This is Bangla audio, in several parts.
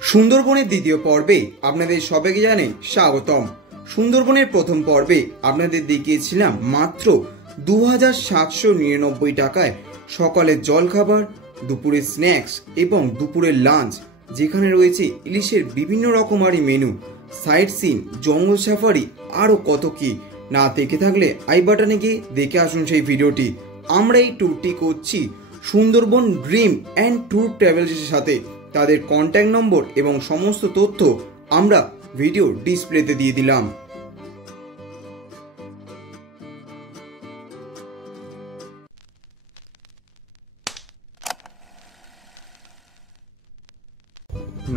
সুন্দরবনের দ্বিতীয় পর্বে আপনাদের সবাইকে জানাই স্বাগতম। সুন্দরবনের প্রথম পর্বে আপনাদের দেখিয়েছিলাম মাত্র 2799 টাকায় সকালের জলখাবার, দুপুরের স্ন্যাক্স এবং দুপুরের লাঞ্চ, যেখানে রয়েছে ইলিশের বিভিন্ন রকমারি মেনু, সাইট সিন, জঙ্গল সাফারি, আরও কত কি। না দেখে থাকলে আই বাটনে গিয়ে দেখে আসুন সেই ভিডিওটি। আমরা এই ট্যুরটি করছি সুন্দরবন ড্রিম অ্যান্ড ট্যুর ট্রাভেলসের সাথে। তাদের কন্ট্যাক্ট নম্বর এবং সমস্ত তথ্য আমরা ভিডিও ডিসপ্লেতে দিয়ে দিলাম।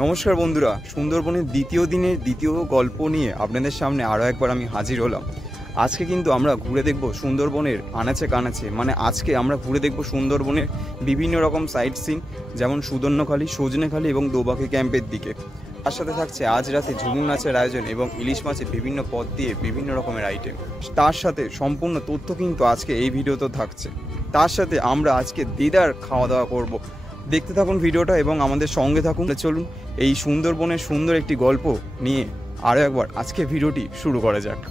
নমস্কার বন্ধুরা, সুন্দরবনের দ্বিতীয় দিনের দ্বিতীয় গল্প নিয়ে আপনাদের সামনে আরও একবার আমি হাজির হলাম। আজকে কিন্তু আমরা ঘুরে দেখব সুন্দরবনের আনাচে কানাচে, মানে আজকে আমরা ঘুরে দেখব সুন্দরবনের বিভিন্ন রকম সাইট সিন, যেমন সুদর্ণখালি, সজনেখালি এবং দোবাকি ক্যাম্পের দিকে। তার সাথে থাকছে আজ রাতে ঝুমুর নাচের আয়োজন এবং ইলিশ মাছের বিভিন্ন পদ দিয়ে বিভিন্ন রকমের আইটেম। তার সাথে সম্পূর্ণ তথ্য কিন্তু আজকে এই ভিডিওতে থাকছে। তার সাথে আমরা আজকে দিদার খাওয়া দাওয়া করব। দেখতে থাকুন ভিডিওটা এবং আমাদের সঙ্গে থাকুন। চলুন এই সুন্দরবনের সুন্দর একটি গল্প নিয়ে আরও একবার আজকে ভিডিওটি শুরু করা যাক।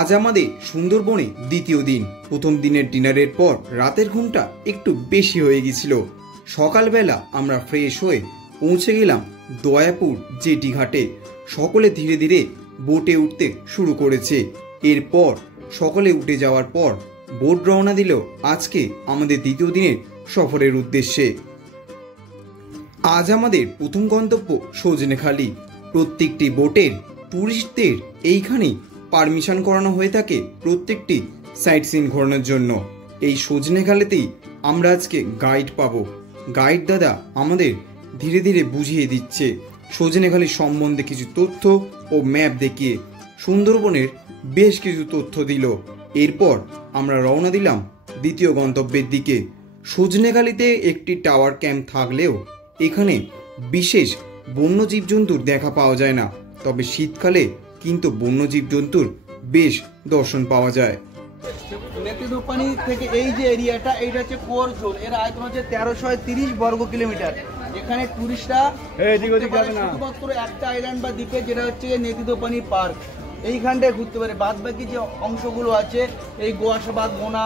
আজ আমাদের সুন্দরবনে দ্বিতীয় দিন। প্রথম দিনের ডিনারের পর রাতের ঘুমটা একটু বেশি হয়ে গিয়েছিল। সকালবেলা আমরা ফ্রেশ হয়ে পৌঁছে গেলাম দয়াপুর জেটি ঘাটে। সকলে ধীরে ধীরে বোটে উঠতে শুরু করেছে। এরপর সকলে উঠে যাওয়ার পর বোট রওনা দিল আজকে আমাদের দ্বিতীয় দিনের সফরের উদ্দেশ্যে। আজ আমাদের প্রথম গন্তব্য সজনেখালি। প্রত্যেকটি বোটের ট্যুরিস্টদের এইখানেই পারমিশন করানো হয়ে থাকে প্রত্যেকটি সাইট সিন ঘোরানোর জন্য। এই সজনেখালিতেই আমরা আজকে গাইড পাবো। গাইড দাদা আমাদের ধীরে ধীরে বুঝিয়ে দিচ্ছে সজনেখালি সম্বন্ধে কিছু তথ্য ও ম্যাপ দেখিয়ে সুন্দরবনের বেশ কিছু তথ্য দিল। এরপর আমরা রওনা দিলাম দ্বিতীয় গন্তব্যের দিকে। সজনেখালিতে একটি টাওয়ার ক্যাম্প থাকলেও এখানে বিশেষ বন্য জীবজন্তুর দেখা পাওয়া যায় না, তবে শীতকালে কিন্তু বন্য জীবজন্তুর বেশ দর্শন পাওয়া যায়। নেতিদোপানি থেকে এই যে এরিয়াটা, এইটা হচ্ছে কোর জোন। এর আয়তন হচ্ছে 1330 বর্গ কিলোমিটার। এখানে টুরিস্টরা শুধুমাত্র একটা আইল্যান্ড বা দ্বীপে, যেটা হচ্ছে নেতিদোপানি পার্ক, এইখানটায় ঘুরতে পারে। বাদ বাকি যে অংশগুলো আছে, এই গোয়াসাবাদ, মোনা,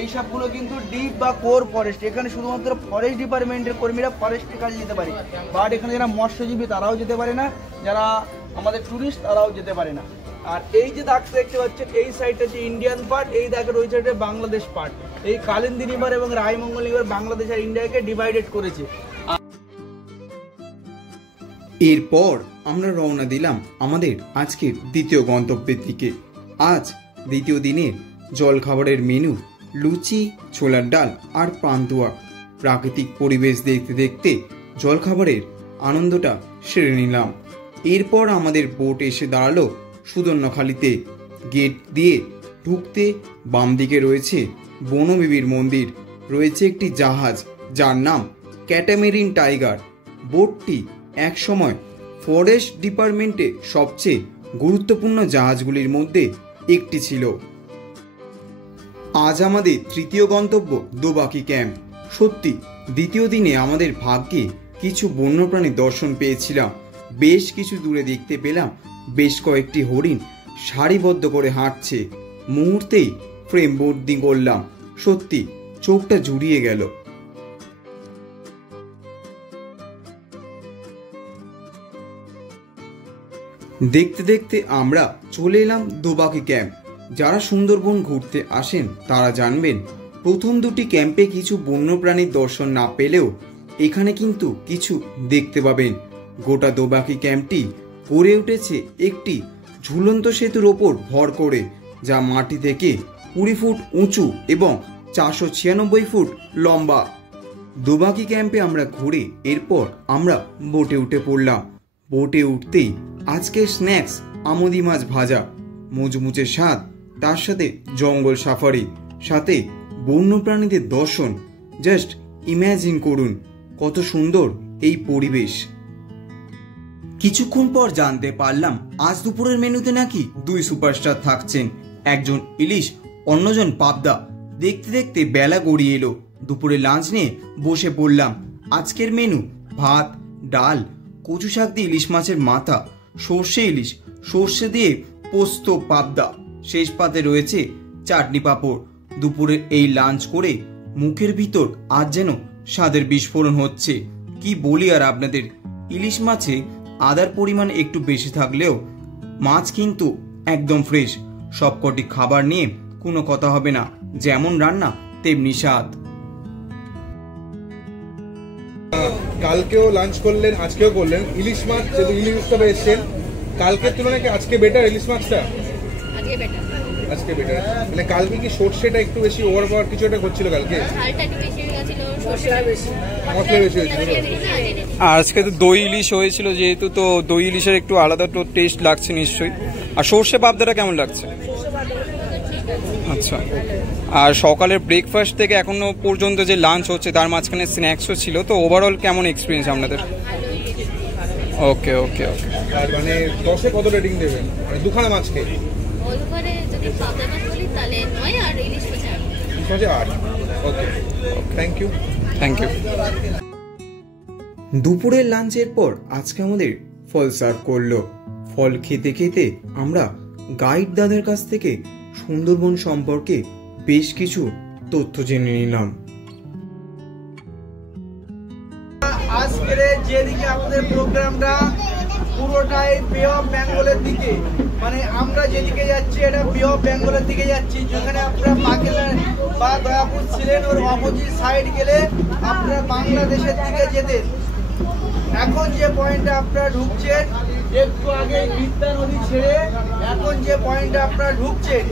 এই সবগুলো কিন্তু ডিপ বা কোর ফরেস্ট। এখানে শুধুমাত্র ফরেস্ট ডিপার্টমেন্টের কর্মীরা ফরেস্টের কাজে যেতে পারে। বাট এখানে যারা মৎস্যজীবী তারাও যেতে পারে না, যারা আমাদের টুরিস্ট তারাও যেতে পারে না। আর এই যে দাগ দেখতে পাচ্ছেন, এই সাইডটা হচ্ছে ইন্ডিয়ান পার্ট, এই দাগের ওই সাইডে বাংলাদেশ পার্ট। এই কালিন্দী রিভার এবং রায়মঙ্গল রিভার বাংলাদেশ আর ইন্ডিয়াকে ডিভাইডেড করেছে। এরপর আমরা রওনা দিলাম আমাদের আজকের দ্বিতীয় গন্তব্যের দিকে। আজ দ্বিতীয় দিনের জলখাবারের মেনু লুচি, ছোলার ডাল আর পান্তুয়া। প্রাকৃতিক পরিবেশ দেখতে দেখতে জলখাবারের আনন্দটা সেরে নিলাম। এরপর আমাদের বোট এসে দাঁড়ালো সুদর্ণখালিতে। গেট দিয়ে ঢুকতে বাম দিকে রয়েছে বনবিবির মন্দির, রয়েছে একটি জাহাজ যার নাম ক্যাটামেরিন টাইগার। বোটটি একসময় ফরেস্ট ডিপার্টমেন্টের সবচেয়ে গুরুত্বপূর্ণ জাহাজগুলির মধ্যে একটি ছিল। আজ আমাদের তৃতীয় গন্তব্য দোবাকি ক্যাম্প। সত্যি দ্বিতীয় দিনে আমাদের ভাগ্যে কিছু বন্যপ্রাণী দর্শন পেয়েছিলাম। বেশ কিছু দূরে দেখতে পেলাম বেশ কয়েকটি হরিণ সারিবদ্ধ করে হাঁটছে। মুহূর্তেই ফ্রেম বন্দি করলাম। সত্যি চোখটা জুড়িয়ে গেল। দেখতে দেখতে আমরা চলে এলাম দোবাকি ক্যাম্প। যারা সুন্দরবন ঘুরতে আসেন তারা জানবেন, প্রথম দুটি ক্যাম্পে কিছু বন্যপ্রাণীর দর্শন না পেলেও এখানে কিন্তু কিছু দেখতে পাবেন। গোটা দোবাকি ক্যাম্পটি গড়ে উঠেছে একটি ঝুলন্ত সেতুর ওপর ভর করে, যা মাটি থেকে 20 ফুট উঁচু এবং 496 ফুট লম্বা। দোবাকি ক্যাম্পে আমরা ঘুরে এরপর আমরা বোটে উঠে পড়লাম। বোটে উঠতেই আজকের স্ন্যাক্স আমুদি মাছ ভাজা, মুচমুচে স্বাদ, তার সাথে জঙ্গল সাফারি, সাথে বন্যপ্রাণীদের দর্শন। জাস্ট ইম্যাজিন করুন কত সুন্দর এই পরিবেশ। কিছুক্ষণ পর জানতে পারলাম আজ দুপুরের মেনুতে নাকি 2 সুপারস্টার থাকছেন, একজন ইলিশ, অন্যজন পাবদা। দেখতে দেখতে বেলা গড়িয়ে এলো। দুপুরে লাঞ্চ নিয়ে বসে পড়লাম। আজকের মেনু ভাত, ডাল, কচু শাক দিয়ে ইলিশ মাছের মাথা, সর্ষে ইলিশ, সর্ষে দিয়ে পোস্ত পাবদা, শেষ পাতে রয়েছে চাটনি পাঁপড়। দুপুরের এই লাঞ্চ করে মুখের ভিতর আজ যেন স্বাদের বিস্ফোরণ হচ্ছে। কি বলি আর আপনাদের, ইলিশ মাছে আদার পরিমাণ একটু বেশি থাকলেও মাছ কিন্তু একদম ফ্রেশ। সবকটি খাবার নিয়ে কোনো কথা হবে না, যেমন রান্না তেমনি স্বাদ। কালকেও লাঞ্চ করলেন, আজকেও করলেন। ইলিশ মাছ যেহেতু ইলিশ উৎসবে এসছেন, কালকের তুলনায় কি আজকে বেটার ইলিশ মাছটা? আজকে বেটার। মানে কালকে কি সর্ষেটা একটু বেশি ওভার পাওয়ার কিছু একটা করছিল কালকে? মশলা বেশি হয়েছিল। আর আজকে তো দই ইলিশ হয়েছিল যেহেতু, তো দই ইলিশের একটু আলাদা তো টেস্ট লাগছে নিশ্চয়ই। আর সর্ষে পাবদাটা কেমন লাগছে? আচ্ছা। আর সকালের ব্রেকফাস্ট থেকে এখনো পর্যন্ত যে লাঞ্চ হচ্ছে তার মাঝখানে স্ন্যাক্সও ছিল, তো ওভারঅল কেমন এক্সপিরিয়েন্স আপনাদের? ওকে ওকে ওকে। আর মানে 10-এ কত রেটিং দেবেন মানে দুখানা মাছকে? ইলিশ মাছে 8। Okay, thank you. Thank you. দুপুরের লাঞ্চের পর আজকে আমাদের ফল সার্ভ করলো। ফল খেতে খেতে আমরা গাইড দাদার কাছ থেকে সুন্দরবন সম্পর্কে বেশ কিছু তথ্য জেনে নিলাম। আজকের যেদিকে আমাদের প্রোগ্রামটা পুরোটাই বে অফ বেঙ্গলের দিকে, মানে আমরা যেদিকে যাচ্ছি এটা বে অফ বেঙ্গলের দিকে যাচ্ছি। যেখানে আপনারা পাকিস্তান বা দয়াপুর ছিলেন, ওর অপোজিট সাইড গেলে আপনারা বাংলাদেশের দিকে যেতেন। এখন যে পয়েন্টে আপনারা ঢুকছেন, একটু আগে বিদ্যা নদী ছেড়ে এখন যে পয়েন্টে আপনারা ঢুকছেন,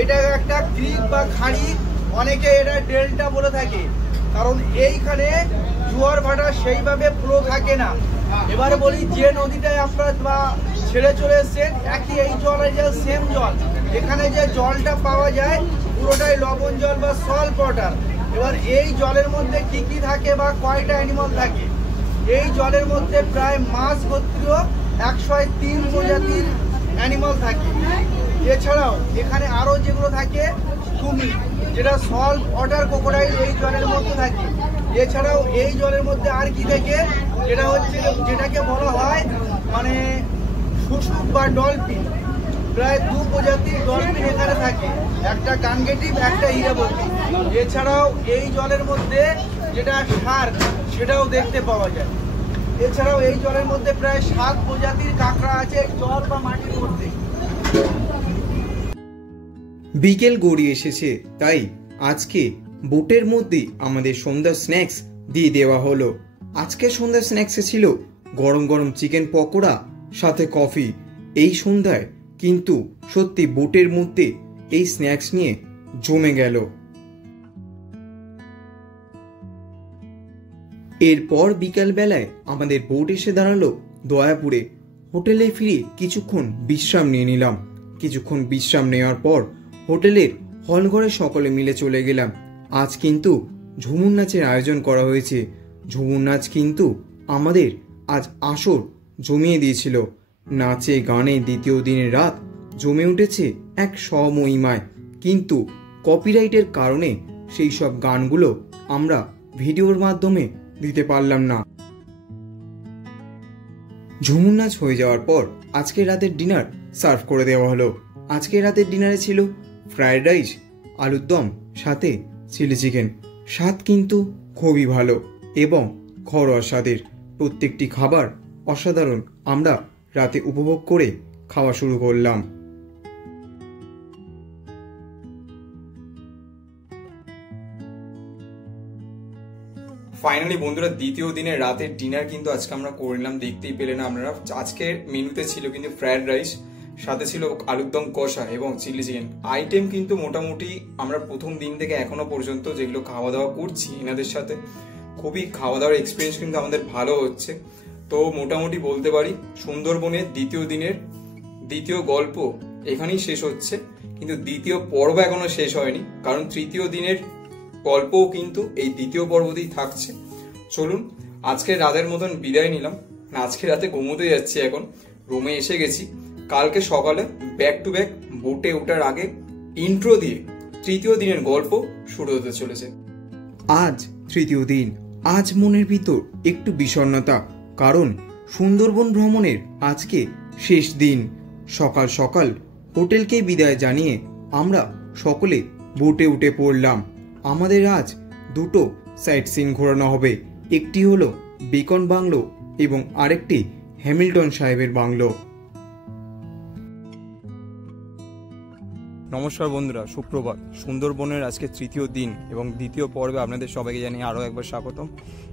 এটা একটা ক্রিক বা খাড়ি, অনেকে এটা ডেল্টা বলে থাকে, কারণ এইখানে জোয়ার ভাটা সেইভাবে ফ্লো থাকে না। এবারে বলি, যে নদীটায় আপনারা বা ছেড়ে চলে এসছেন, একই এই জল সেম জল, এখানে যে জলটা পাওয়া যায় পুরোটাই লবণ জল বা সল্ট ওয়াটার। এবার এই জলের মধ্যে কি কি থাকে বা কয়টা অ্যানিমাল থাকে? এই জলের মধ্যে প্রায় মাছ গোত্রীয় 103 প্রজাতির অ্যানিমাল থাকে। এছাড়াও এখানে আরো যেগুলো থাকে কুমির, যেটা সল্ট ওয়াটার ক্রোকোডাইল এই জলের মধ্যে থাকে। এছাড়াও এই জলের মধ্যে আর কি থাকে, যেটা হচ্ছে যেটাকে বলা হয় মানে শুশুক বা ডলফিন। প্রায় 2 প্রজাতির ডলফিন এখানে থাকে, একটা গানগেটিভ, একটা ইরাবতী। এছাড়াও এই জলের মধ্যে যেটা শার্ক, সেটাও দেখতে পাওয়া যায়। এছাড়াও এই জলের মধ্যে প্রায় 7 প্রজাতির কাঁকড়া আছে জল বা মাটির মধ্যে। বিকেল গড়িয়ে এসেছে, তাই আজকে বোটের মধ্যে আমাদের সন্ধ্যার স্ন্যাক্স দিয়ে দেওয়া হলো। আজকে সন্ধ্যার স্ন্যাক্সে ছিল গরম গরম চিকেন পকোড়া সাথে কফি। এই সন্ধ্যায় কিন্তু সত্যি বোটের মধ্যে এই স্ন্যাক্স নিয়ে জমে গেল। এরপর বিকাল বেলায় আমাদের বোট এসে দাঁড়ালো দয়াপুরে। হোটেলে ফিরে কিছুক্ষণ বিশ্রাম নিয়ে নিলাম। কিছুক্ষণ বিশ্রাম নেওয়ার পর হোটেলের হলঘরে সকলে মিলে চলে গেলাম। আজ কিন্তু ঝুমুর নাচের আয়োজন করা হয়েছে। ঝুমুর নাচ কিন্তু আমাদের আজ আসর জমিয়ে দিয়েছিল। নাচে গানে দ্বিতীয় দিনের রাত জমে উঠেছে এক স্বমহিমায়, কিন্তু কপিরাইটের কারণে সেই সব গানগুলো আমরা ভিডিওর মাধ্যমে দিতে পারলাম না। ঝুমুর নাচ হয়ে যাওয়ার পর আজকে রাতের ডিনার সার্ভ করে দেওয়া হলো। আজকে রাতের ডিনারে ছিল ফ্রাইড রাইস, আলুর দম সাথে চিলি চিকেন। স্বাদ কিন্তু খুবই ভালো এবং ঘরোয়া স্বাদের। প্রত্যেকটি খাবার অসাধারণ। আমরা রাতে উপভোগ করে খাওয়া শুরু করলাম। ফাইনালি বন্ধুরা, দ্বিতীয় দিনের রাতের ডিনার কিন্তু আজকে আমরা করে নিলাম। দেখতেই পেলেন আপনারা, আজকের মেনুতে ছিল কিন্তু ফ্রাইড রাইস, সাথে ছিল আলুর দম কষা এবং চিলি চিকেন। আইটেম কিন্তু মোটামুটি আমরা প্রথম দিন থেকে এখনো পর্যন্ত যেগুলো খাওয়া দাওয়া করছি এনাদের সাথে, খুবই খাওয়া দাওয়ার এক্সপিরিয়েন্স কিন্তু আমাদের ভালো হচ্ছে। তো মোটামুটি বলতে পারি সুন্দরবনের দ্বিতীয় দিনের দ্বিতীয় গল্প এখানেই শেষ হচ্ছে, কিন্তু দ্বিতীয় পর্ব এখনো শেষ হয়নি, কারণ তৃতীয় দিনের গল্পও কিন্তু এই দ্বিতীয় পর্বতেই থাকছে। চলুন আজকের রাতের মতন বিদায় নিলাম। আজকে রাতে ঘুমোতে যাচ্ছি, এখন রুমে এসে গেছি। কালকে সকালে ব্যাক টু ব্যাক বোটে ওঠার আগে ইন্ট্রো দিয়ে তৃতীয় দিনের গল্প শুরু হতে চলেছে। আজ তৃতীয় দিন। আজ মনের ভিতর একটু বিষণ্ণতা, কারণ সুন্দরবন ভ্রমণের আজকে শেষ দিন। সকাল সকাল হোটেলকে বিদায় জানিয়ে আমরা সকলে বোটে উঠে পড়লাম। আমাদের আজ দুটো সাইট সিন ঘোরানো হবে, একটি হলো বেকন বাংলো এবং আরেকটি হ্যামিল্টন সাহেবের বাংলো। নমস্কার বন্ধুরা, সুপ্রভাত। সুন্দরবনের আজকে তৃতীয় দিন এবং দ্বিতীয় পর্বে আপনাদের সবাইকে জানিয়ে আরও একবার স্বাগতম।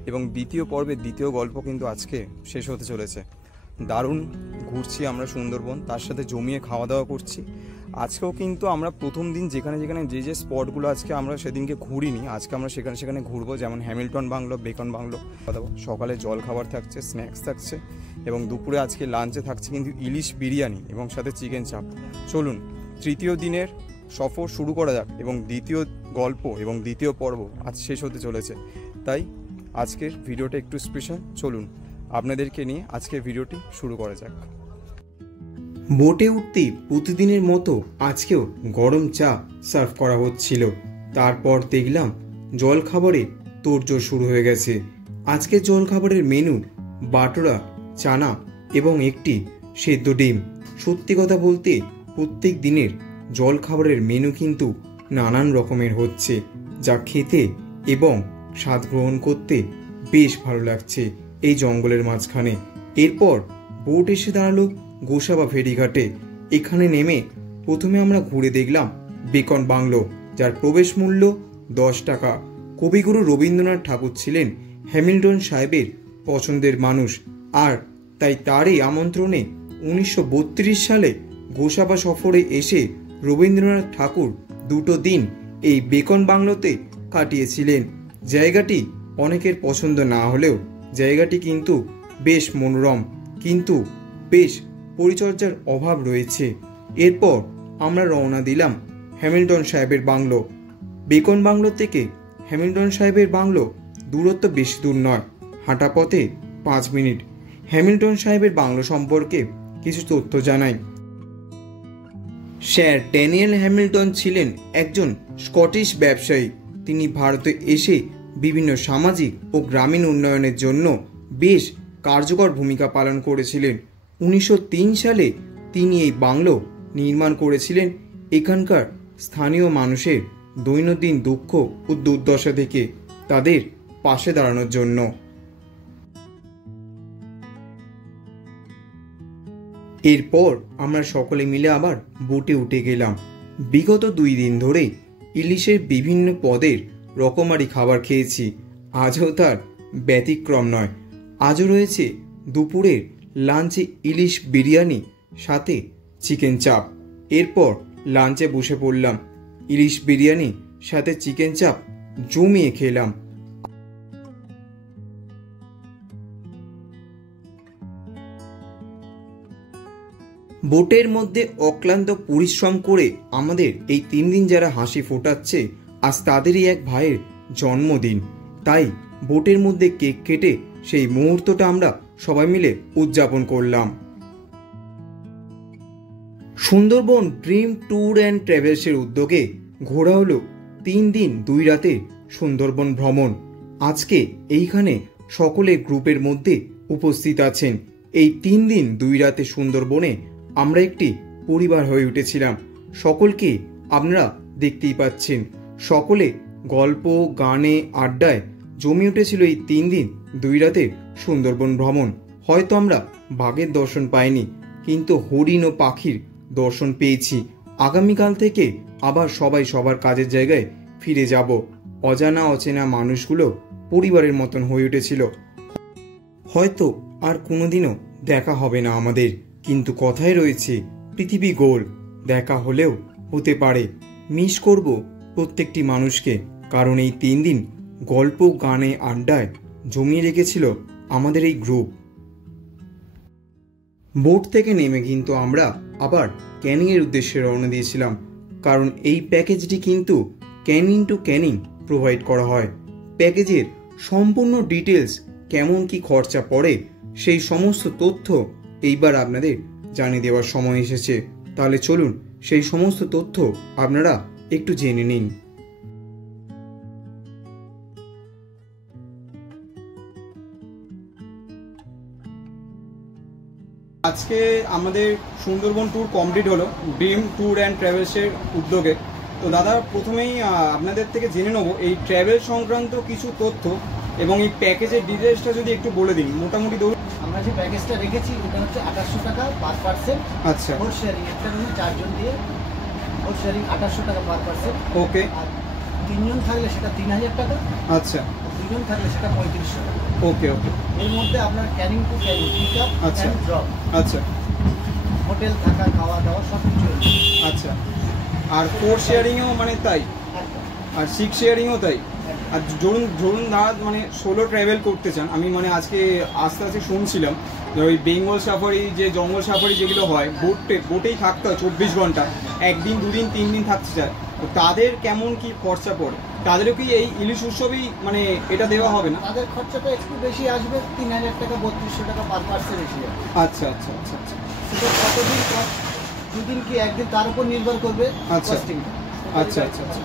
এবং দ্বিতীয় পর্বের দ্বিতীয় গল্প কিন্তু আজকে শেষ হতে চলেছে। দারুণ ঘুরছি আমরা সুন্দরবন, তার সাথে জমিয়ে খাওয়া দাওয়া করছি। আজকেও কিন্তু আমরা প্রথম দিন যেখানে যেখানে যে স্পটগুলো আজকে আমরা সেদিনকে ঘুরিনি, আজকে আমরা সেখানে ঘুরবো। যেমন হ্যামিল্টন বাংলো, বেকন বাংলো। সকালে জল খাবার থাকছে, স্ন্যাক্স থাকছে এবং দুপুরে আজকে লাঞ্চে থাকছে কিন্তু ইলিশ বিরিয়ানি এবং সাথে চিকেন চাপ। চলুন তৃতীয় দিনের সফর শুরু করা যাক এবং দ্বিতীয় গল্প এবং দ্বিতীয় পর্ব আজ শেষ হতে চলেছে। তাই আজকের ভিডিওটা একটু স্পেশাল। চলুন আপনাদেরকে নিয়ে আজকের ভিডিওটি শুরু করা যাক। বোটে উঠতেই প্রতিদিনের মতো আজকেও গরম চা সার্ভ করা হচ্ছিল। তারপর দেখলাম জলখাবারে তোড়জোড় শুরু হয়ে গেছে। আজকের জলখাবারের মেনু বাটোরা, চানা এবং একটি সেদ্ধ ডিম। সত্যি কথা বলতে প্রত্যেক দিনের জলখাবারের মেনু কিন্তু নানান রকমের হচ্ছে, যা খেতে এবং স্বাদ গ্রহণ করতে বেশ ভালো লাগছে এই জঙ্গলের মাঝখানে। এরপর বোট এসে দাঁড়ালো গোসাবা ফেরিঘাটে। এখানে নেমে প্রথমে আমরা ঘুরে দেখলাম বেকন বাংলো, যার প্রবেশ মূল্য 10 টাকা। কবিগুরু রবীন্দ্রনাথ ঠাকুর ছিলেন হ্যামিল্টন সাহেবের পছন্দের মানুষ, আর তাই তারই আমন্ত্রণে 1932 সালে গোসাবা সফরে এসে রবীন্দ্রনাথ ঠাকুর দুটো দিন এই বেকন বাংলোতে কাটিয়েছিলেন। জায়গাটি অনেকের পছন্দ না হলেও জায়গাটি কিন্তু বেশ মনোরম, কিন্তু বেশ পরিচর্যার অভাব রয়েছে। এরপর আমরা রওনা দিলাম হ্যামিল্টন সাহেবের বাংলো। বেকন বাংলো থেকে হ্যামিল্টন সাহেবের বাংলো দূরত্ব বেশি দূর নয়, হাঁটা পথে 5 মিনিট। হ্যামিল্টন সাহেবের বাংলো সম্পর্কে কিছু তথ্য জানাই। স্যার ড্যানিয়েল হ্যামিল্টন ছিলেন একজন স্কটিশ ব্যবসায়ী। তিনি ভারতে এসে বিভিন্ন সামাজিক ও গ্রামীণ উন্নয়নের জন্য বেশ কার্যকর ভূমিকা পালন করেছিলেন। 1903 সালে তিনি এই বাংলো নির্মাণ করেছিলেন এখানকার স্থানীয় মানুষের দৈনন্দিন দুঃখ ও দুর্দশা থেকে তাদের পাশে দাঁড়ানোর জন্য। এরপর আমরা সকলে মিলে আবার বোটে উঠে গেলাম। বিগত 2 দিন ধরে ইলিশের বিভিন্ন পদের রকমারি খাবার খেয়েছি, আজও তার ব্যতিক্রম নয়। আজও রয়েছে দুপুরের লাঞ্চে ইলিশ বিরিয়ানি সাথে চিকেন চাপ। এরপর লাঞ্চে বসে পড়লাম, ইলিশ বিরিয়ানি সাথে চিকেন চাপ জমিয়ে খেলাম। বোটের মধ্যে অক্লান্ত পরিশ্রম করে আমাদের এই 3 দিন যারা হাসি ফোটাচ্ছে, আজ তাদেরই এক ভাইয়ের জন্মদিন। তাই বোটের মধ্যে কেক কেটে সেই মুহূর্তটা আমরা সবাই মিলে উদযাপন করলাম। সুন্দরবন ড্রিম ট্যুর অ্যান্ড ট্রাভেলসের উদ্যোগে ঘোরা হলো 3 দিন 2 রাতে সুন্দরবন ভ্রমণ। আজকে এইখানে সকলে গ্রুপের মধ্যে উপস্থিত আছেন। এই 3 দিন 2 রাতে সুন্দরবনে আমরা একটি পরিবার হয়ে উঠেছিলাম। সকলকে আপনারা দেখতেই পাচ্ছেন, সকলে গল্প, গানে, আড্ডায় জমে উঠেছিল এই 3 দিন 2 রাতে সুন্দরবন ভ্রমণ। হয়তো আমরা বাঘের দর্শন পাইনি, কিন্তু হরিণ ও পাখির দর্শন পেয়েছি। আগামীকাল থেকে আবার সবাই সবার কাজের জায়গায় ফিরে যাব। অজানা অচেনা মানুষগুলো পরিবারের মতন হয়ে উঠেছিল। হয়তো আর কোনোদিনও দেখা হবে না আমাদের, কিন্তু কথায় রয়েছে পৃথিবী গোল, দেখা হলেও হতে পারে। মিস করব প্রত্যেকটি মানুষকে, কারণ এই 3 দিন গল্প, গানে, আড্ডায় জমিয়ে রেখেছিল আমাদের এই গ্রুপ। বোট থেকে নেমে কিন্তু আমরা আবার ক্যানিংয়ের উদ্দেশ্যে রওনা দিয়েছিলাম, কারণ এই প্যাকেজটি কিন্তু ক্যানিং টু ক্যানিং প্রোভাইড করা হয়। প্যাকেজের সম্পূর্ণ ডিটেলস, কেমন কি খরচা পড়ে, সেই সমস্ত তথ্য এইবার আপনাদের জানিয়ে দেওয়ার সময় এসেছে। তাহলে চলুন সেই সমস্ত তথ্য আপনারা একটু জেনে নিন। আজকে আমাদের সুন্দরবন ট্যুর কমপ্লিট হলো ড্রিম ট্যুর অ্যান্ড ট্রাভেলসের উদ্যোগে। তো দাদা প্রথমেই আপনাদের থেকে জেনে নেবো এই ট্রাভেল সংক্রান্ত কিছু তথ্য এবং এই প্যাকেজের ডিটেলসটা যদি একটু বলে দিন মোটামুটি। ধরুন আমরা যে প্যাকেজটা রেখেছি এটা হচ্ছে 2800 টাকা পার পার্সন। আচ্ছা, ফোর শেয়ারিং, একটা রুমে 4 জন দিয়ে ফোর শেয়ারিং 2800 টাকা পার পার্সন। ওকে। আর 3 জন থাকলে সেটা 3000 টাকা। আচ্ছা। 2 জন থাকলে সেটা 3500 টাকা। ওকে ওকে। এর মধ্যে আপনার carrying to carrying, pick up and drop, আচ্ছা, হোটেল থাকা খাওয়া দাওয়া সব কিছু। আচ্ছা। আর 4 শেয়ারিংও মানে তাই, আর 6 শেয়ারিংও তাই। আর ধরুন দাদা মানে সোলো ট্রাভেল করতে চান, আমি মানে আজকে আস্তে আস্তে শুনছিলাম যে ওই বেঙ্গল সাফারি, যে জঙ্গল সাফারি যেগুলো হয়, বোটেই থাকতে হয় 24 ঘন্টা, 1 দিন 2 দিন 3 দিন থাকতে চায়, তো তাদের কেমন কি খরচা পড়ে? তাদেরও কি এই ইলিশ উৎসবেই মানে এটা দেওয়া হবে না? তাদের খরচাটা একটু বেশি আসবে, 3000 টাকা 3200 টাকা পার পার্সন বেশি যাবে। আচ্ছা আচ্ছা আচ্ছা আচ্ছা। সেটা কতদিন, 2 দিন কি 1 দিন, তার উপর নির্ভর করবে। আচ্ছা আচ্ছা আচ্ছা আচ্ছা।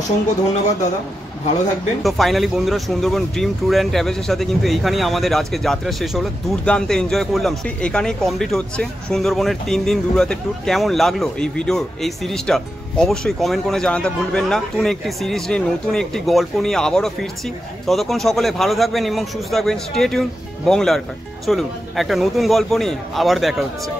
অসংখ্য ধন্যবাদ দাদা, ভালো থাকবেন। তো ফাইনালি বন্ধুরা সুন্দরবন ড্রিম ট্যুর অ্যান্ড ট্রাভেলসের সাথে কিন্তু এইখানেই আমাদের আজকে যাত্রা শেষ হলো। দুর্দান্ত এনজয় করলাম, এখানেই কমপ্লিট হচ্ছে সুন্দরবনের 3 দিন 2 রাতের ট্যুর। কেমন লাগলো এই ভিডিওর এই সিরিজটা অবশ্যই কমেন্ট করে জানাতে ভুলবেন না। নতুন একটি সিরিজ নিয়ে, নতুন একটি গল্প নিয়ে আবারও ফিরছি। ততক্ষণ সকলে ভালো থাকবেন এবং সুস্থ থাকবেন। Stay tune Bangla archive. চলুন একটা নতুন গল্প নিয়ে আবার দেখা হচ্ছে।